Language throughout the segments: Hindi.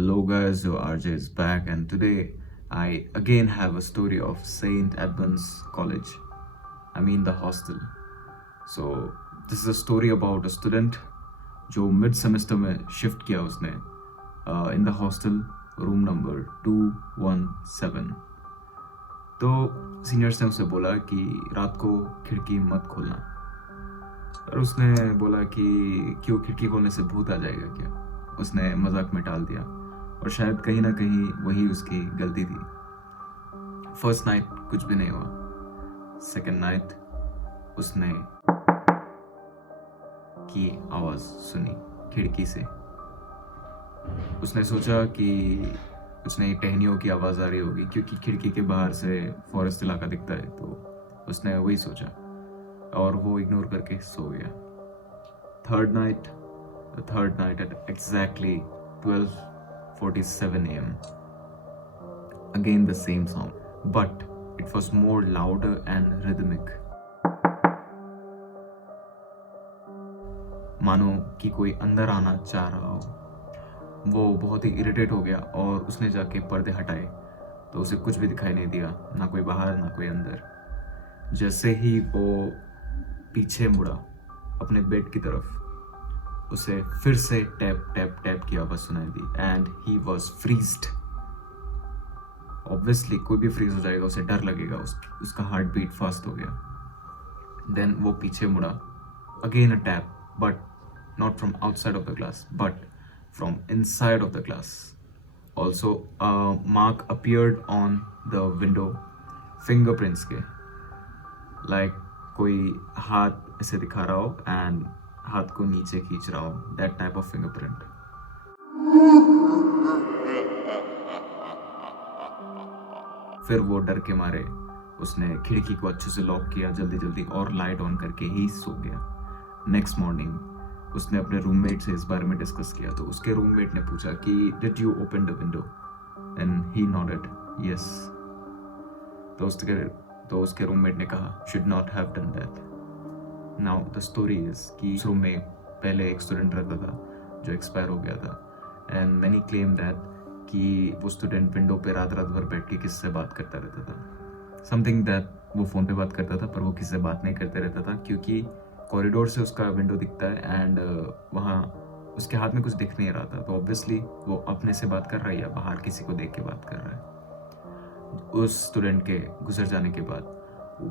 Hello guys, your RJ is back and today I again have a story of St. Edmund's College. I mean the hostel. So this is a story about a student जो मिड सेमेस्टर में शिफ्ट किया उसने in the hostel room number 217. तो सीनियर्स ने उसे बोला कि रात को खिड़की मत खोलना, और उसने बोला कि क्यों, खिड़की खोलने से भूत आ जाएगा क्या. उसने मजाक में टाल दिया और शायद कहीं ना कहीं वही उसकी गलती थी. फर्स्ट नाइट कुछ भी नहीं हुआ. सेकंड नाइट उसने की आवाज सुनी खिड़की से. उसने सोचा कि उसने टहनियों की आवाज आ रही होगी क्योंकि खिड़की के बाहर से फॉरेस्ट इलाका दिखता है, तो उसने वही सोचा और वो इग्नोर करके सो गया. Third night at exactly 12:47 a.m. Again the same sound, but it was more louder and rhythmic. मानो कि कोई अंदर आना चाह रहा हो. वो बहुत ही इरिटेट हो गया और उसने जाके पर्दे हटाए तो उसे कुछ भी दिखाई नहीं दिया, ना कोई बाहर ना कोई अंदर. जैसे ही वो पीछे मुड़ा अपने बेड की तरफ, उसे फिर से टैप टैप टैप की आवाज सुनाई दी and he was freezed. Obviously कोई भी फ्रीज हो जाएगा, उसे डर लगेगा, उसका हार्ट बीट फास्ट हो गया. देन वो पीछे मुड़ा. Again a tap, but not from outside of the class but from inside of the class. Also mark appeared on the window, fingerprints के, लाइक कोई हाथ ऐसे दिखा रहा हो एंड हाथ को नीचे खींच रहा हो, दैट टाइप ऑफ फिंगरप्रिंट. फिर वो डर के मारे उसने खिड़की को अच्छे से लॉक किया जल्दी जल्दी और लाइट ऑन करके ही सो गया. नेक्स्ट मॉर्निंग उसने अपने रूममेट से इस बारे में डिस्कस किया तो उसके रूममेट ने पूछा कि did you open the window, and he nodded yes. तो उसके रूममेट ने कहा should not have done that. Now the story is कि इस रूम में पहले एक स्टूडेंट रहता था जो एक्सपायर हो गया था, एंड मैनी क्लेम दैट कि वो स्टूडेंट विंडो पे रात रात भर बैठ के किसी से बात करता रहता था. समथिंग दैट वो फ़ोन पे बात करता था पर वो किसी से बात नहीं करते रहता था क्योंकि कॉरिडोर से उसका विंडो दिखता है एंड वहाँ उसके हाथ में कुछ दिख नहीं रहा था, तो ऑब्वियसली वो अपने से बात कर रहा है या बाहर किसी को देख के बात कर रहा है. उस स्टूडेंट के गुजर जाने के बाद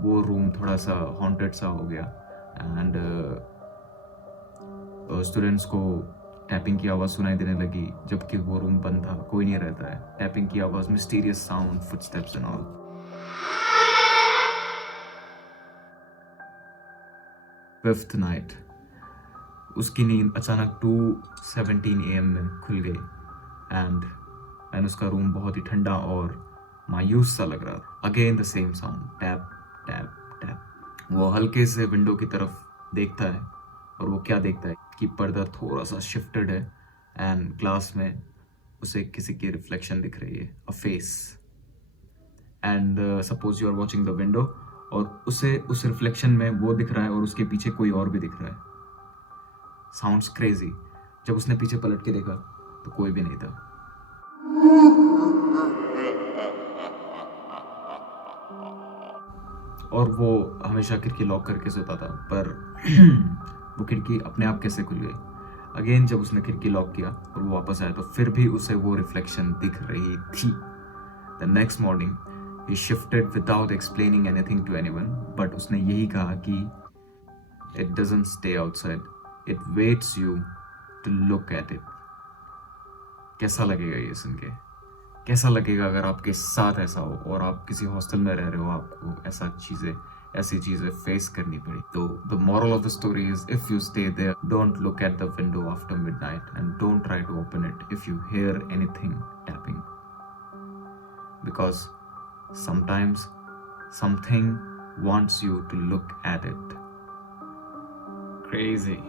वो रूम थोड़ा सा हॉन्टेड सा हो गया एंड स्टूडेंट्स को टैपिंग की आवाज़ सुनाई देने लगी जबकि वो रूम बंद था, कोई नहीं रहता है. टैपिंग की आवाज़, mysterious sound, footsteps and all. Fifth night उसकी नींद अचानक 2:17 AM में खुल गई एंड उसका रूम बहुत ही ठंडा और मायूस सा लग रहा था. Again the same sound, tap tap tap. वो हल्के से विंडो की तरफ देखता है और वो क्या देखता है कि पर्दा थोड़ा सा शिफ्टेड है एंड ग्लास में उसे किसी की रिफ्लेक्शन दिख रही है, a face. And suppose you are watching the window और उसे उस रिफ्लेक्शन में वो दिख रहा है और उसके पीछे कोई और भी दिख रहा है. Sounds crazy. जब उसने पीछे पलट के देखा तो कोई भी नहीं था. और वो हमेशा खिड़की लॉक करके सोता था, पर वो खिड़की अपने आप कैसे खुल गई. अगेन जब उसने खिड़की लॉक किया और वो वापस आया तो फिर भी उसे वो रिफ्लेक्शन दिख रही थी. The next morning he shifted without explaining anything to anyone, but उसने यही कहा कि it doesn't stay outside, it waits you to look at it. कैसा लगेगा ये सुन के? कैसा लगेगा अगर आपके साथ ऐसा हो और आप किसी हॉस्टल में रह रहे हो, आपको ऐसी चीजें फेस करनी पड़ी. तो the moral of the story is if you stay there, don't look at the window after midnight and don't try to open it if you hear anything tapping, because sometimes something wants you to look at it. Crazy.